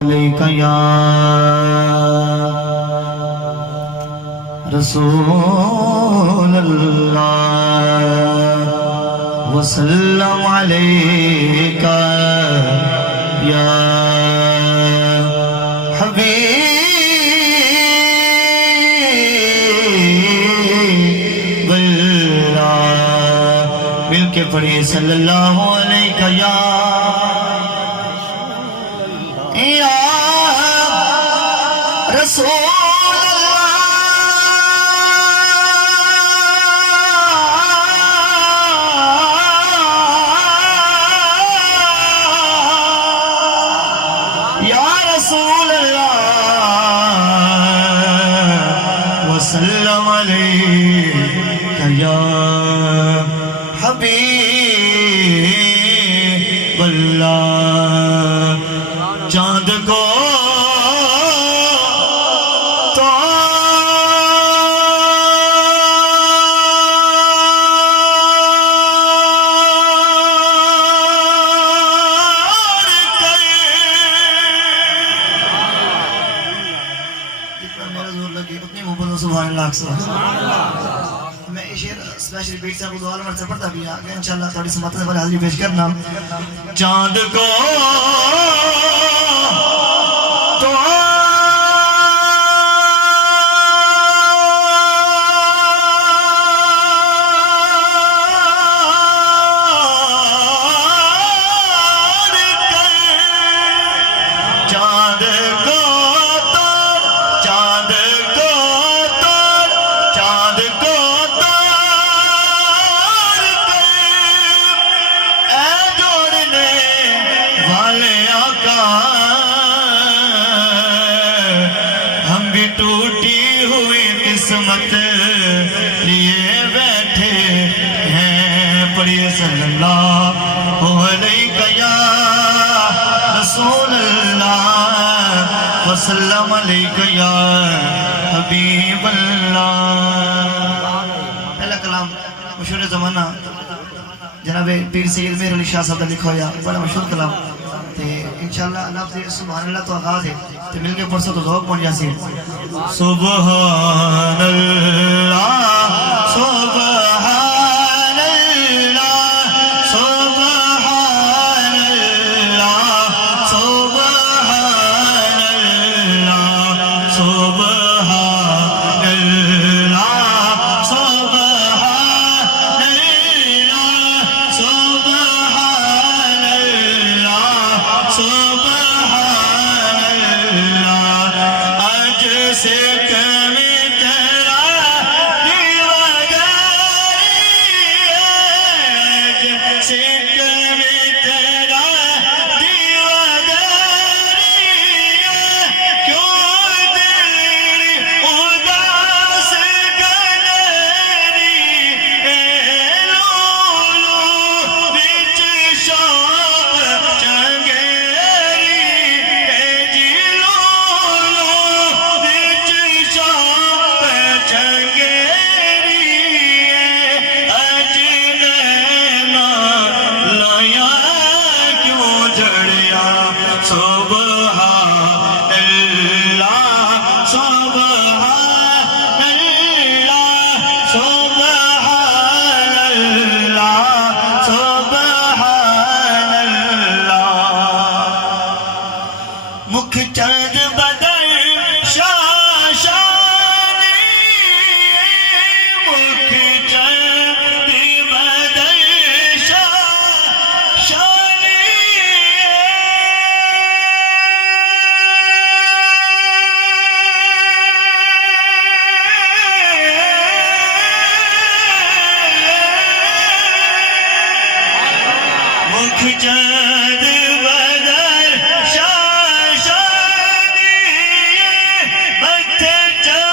علیک یا رسول اللہ وسلم علیک یا حبیب اللہ مل کے پڑھیے صلی اللہ علیہ یا رسول اللہ یا رسول اللہ وسلم علیک یا حبیب اللہ چاند کو سبحان اللہ میں شعر اسپیشلی بیٹ صاحب کو دعا مرد سے پڑھتا بھی آگے انشاءاللہ تھوڑی سماعت سے پہلے حاضری پیش کرنا چاند کو ٹوٹی ہوئی قسمت لیے بیٹھے ہیں پڑھیے صلی اللہ علیہ یا رسول اللہ وسلم علیہ یا حبیب اللہ پہلا کلام مشہور زمانہ جناب پیر سید مہر علی شاہ صاحب لکھا ہوا بڑا مشہور کلام انشاءاللہ اللہ سے سبحان اللہ تو آغاز ہے تو مل کے پرسوں تو ذوق پہنچ جاسی سبحان اللہ سبحان اللہ سبحان اللہ سبحان اللہ سبحان اللہ سبحان اللہ سبحان اللہ سبحان اللہ اج سے کمی تیرا دیواداری اج سے کمی تیرا دیواداری کیوں دل اداس گنری اے لولو وچ شوق چنگیری اے جی لولو وچ شوق چنگیری اج نینا لایا کیوں جڑیا سبحان اللہ سبحان اللہ سبحان اللہ سبحان اللہ مکھ چند بدر شاشانی مکھ چند بدر شاشانی مکھ چند بدر شاشانی متھے چند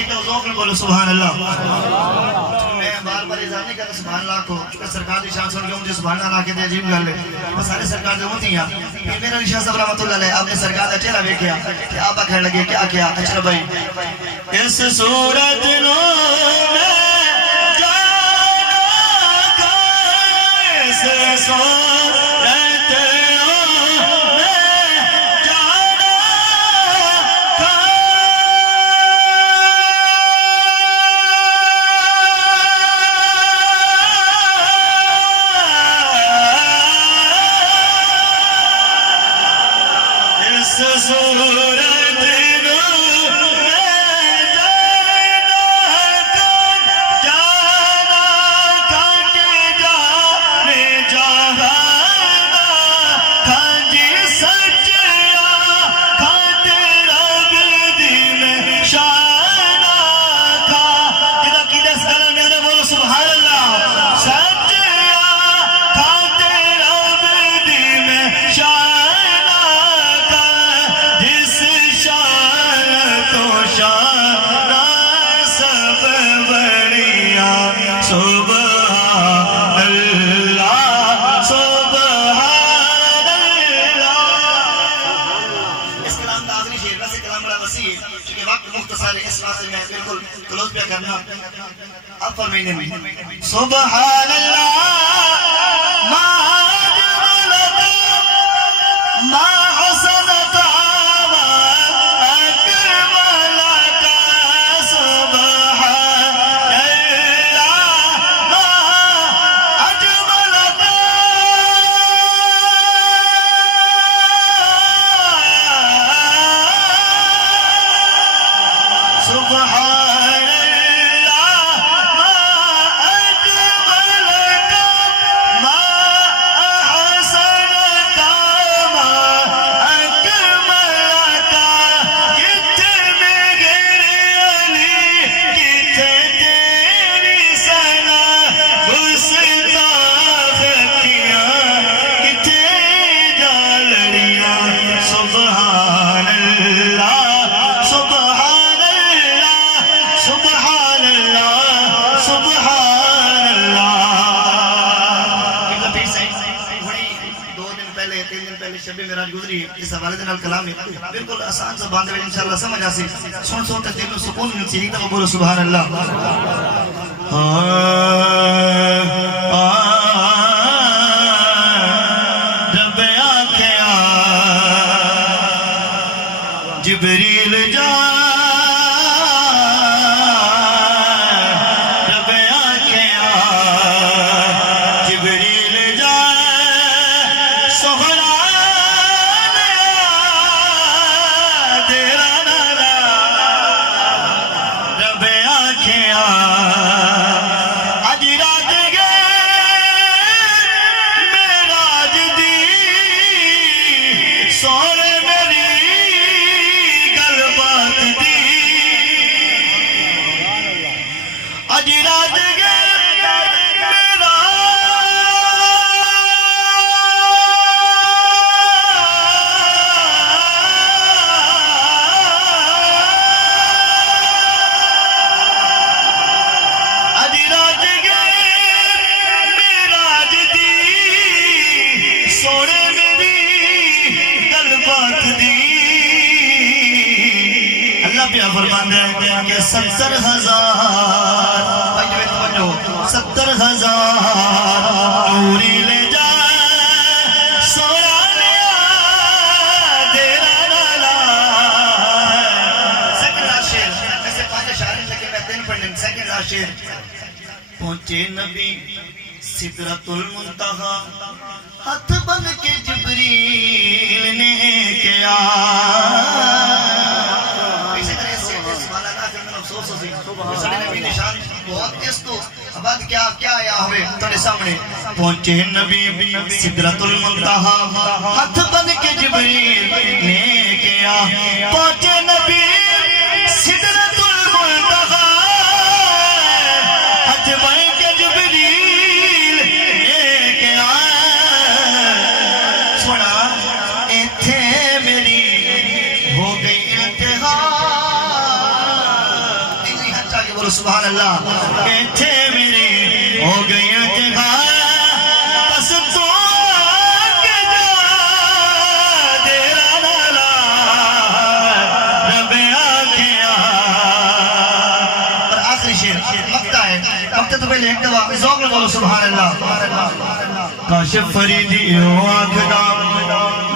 علیک ذوق میں بولو سبحان اللہ. میں بار بار اظہار نہیں کرتا سبحان اللہ کو، چونکہ سرکار دی شان سن کے مجھے سبحان اللہ کہتے عجیب گل ہے. وہ سارے سرکار دے ہوتی ہیں. پھر میرا شاہ صاحب رحمۃ اللہ علیہ آپ نے سرکار کا چہرہ دیکھا کہ آپ کہنے لگے کیا کیا؟ اچھا بھائی اس صورت نو میں جانا اس صورت سبحان اللہ ما اجملک ما حسنک ما اکملک سبحان اللہ ما اجملک سبحان اس حوالے دے نال کلام بالکل آسان زبان دے وچ انشاءاللہ سمجھ آسی. سن سن تے دل نوں سکون ملسی. ایک دفعہ بولو سبحان اللہ. رب آکھیا جبریل جا فرماندہ ہے کہ 70,000 اوری لے جائے سویا لیا دیرا لالا. سیکنڈ آشیر ایسے 5 اشارے لگے میں 3 پڑھنے. سیکنڈ آشیر پہنچے نبی سدرۃ المنتہا ہاتھ بن کے جبریل نے کیا بعد کیا آیا ہوئے تھوڑے سامنے. پہنچے نبی سدرۃ المنتہا ہاتھ بن کے جبریل نے کیا. پہنچے نبی سدرۃ المنتہا ہاتھ بن کے جبریل نے کیا. سنا ایتھے میری ہو گئی انتہا. کرو سبحان اللہ ایتھے میری ہو گئی انتہا بس تو آگے جا تیرا نالا رب آنکھیں اور آخری شیر مقطع ہے مقطع تو پہلے ایک دفعہ ذوق لگو سبحان اللہ کاشف فریدی ہو آنکھ دام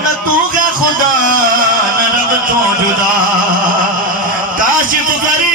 نہ تو گا خدا نہ رب تو جدا کاشف فریدی